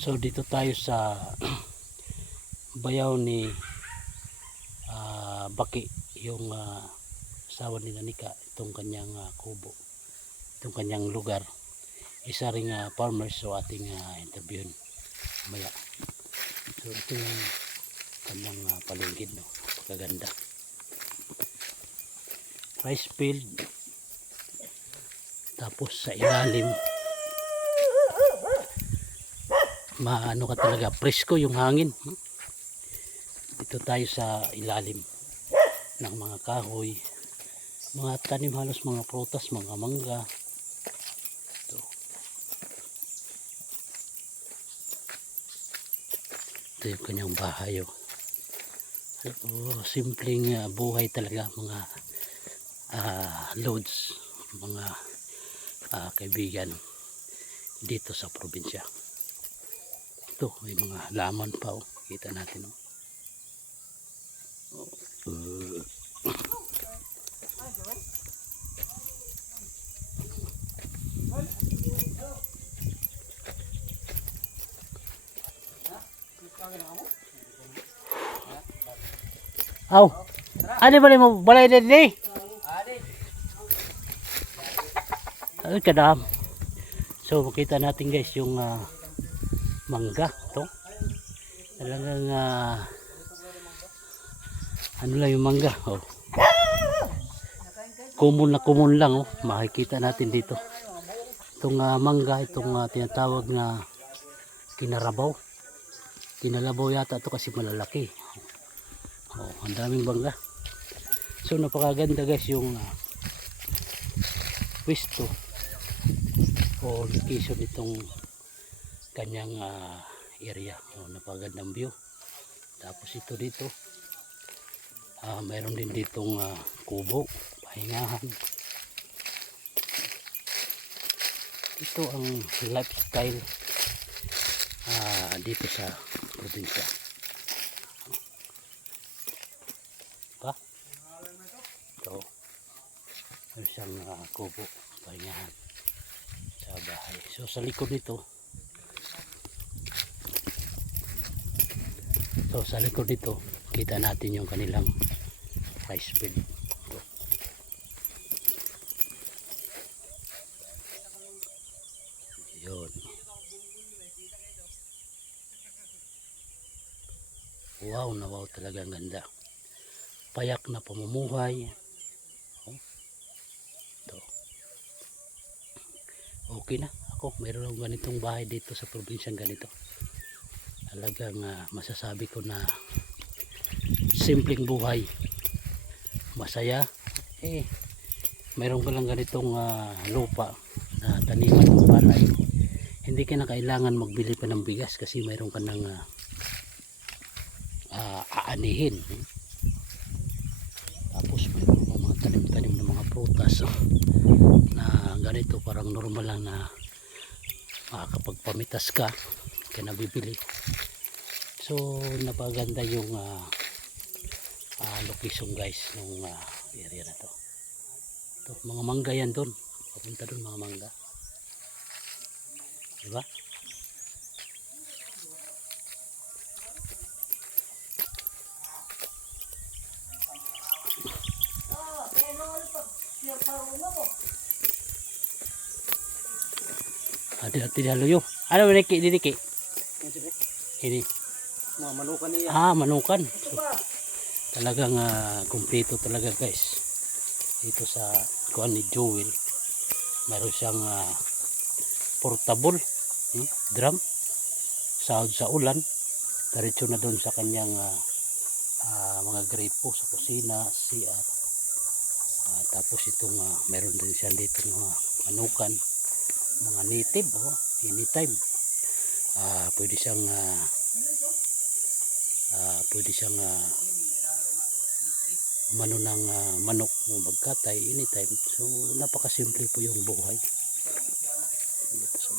So dito tayo sa bayaw ni Baki, yung asawa ni Nanika, itong kanyang kubo, itong kanyang lugar. Isa ring farmers, so ating interviewin maya. So ito yung kanyang paligid, no? Pagkaganda. Rice field, tapos sa ilalim maano ka talaga, presko yung hangin. Dito tayo sa ilalim ng mga kahoy, mga tanim, halos mga prutas, mga mangga. Ito yung kanyang bahay. Simpleng buhay talaga, mga loads, mga kaibigan dito sa probinsya. Ito may mga laman pa, kita natin. Aw, ano ba mo balay din? Ay kadam. So makita natin guys yung mangga to. Talagang ano lang yung mangga. Common lang, makikita natin dito. Itong mangga, itong tinatawag na kinarabaw. Kinalabaw yata ito kasi malalaki. Ang daming mangga. So napakaganda guys yung pwesto o location itong kanyang area. Napakagandang view. Tapos ito dito mayroon din ditong kubo, pahingahan. Ito ang lifestyle dito sa probinsya. Ito isang kubo, pahingahan sa bahay. So sa likod nito, kita natin yung kanilang rice field. Yun. Wow na wow, talagang ganda. Payak na pamumuhay. Ito. Okay na ako, mayroon akong ganitong bahay dito sa probinsyang ganito. Talagang masasabi ko na simpleng buhay, masaya. Mayroon ka lang ganitong lupa na taniman ng palay. Hindi ka na kailangan magbili pa ng bigas kasi mayroon ka ng aanihin. Tapos mayroon pa mga tanim-tanim ng mga prutas na ganito, parang normal lang na makakapagpamitas ka nabibili. So napaganda yung location guys ng area na to. Ito, mga mangga yan doon, papunta doon mga mangga, diba? Hati-hati haluyo. Ano maniki didiki? Ini. Mga manukan niya. Manukan. So, talagang kumpleto talaga guys. Ito sa kuan ni Joel. Mayroon siyang portable drum. Sahod sa ulan. Diretso na doon sa kanyang mga gripo sa kusina, CR. Tapos itong mayroon din siya dito mga manukan, mga native, anytime pwede siyang mano ng manok o magkatay anytime. So napakasimple po yung buhay dito sa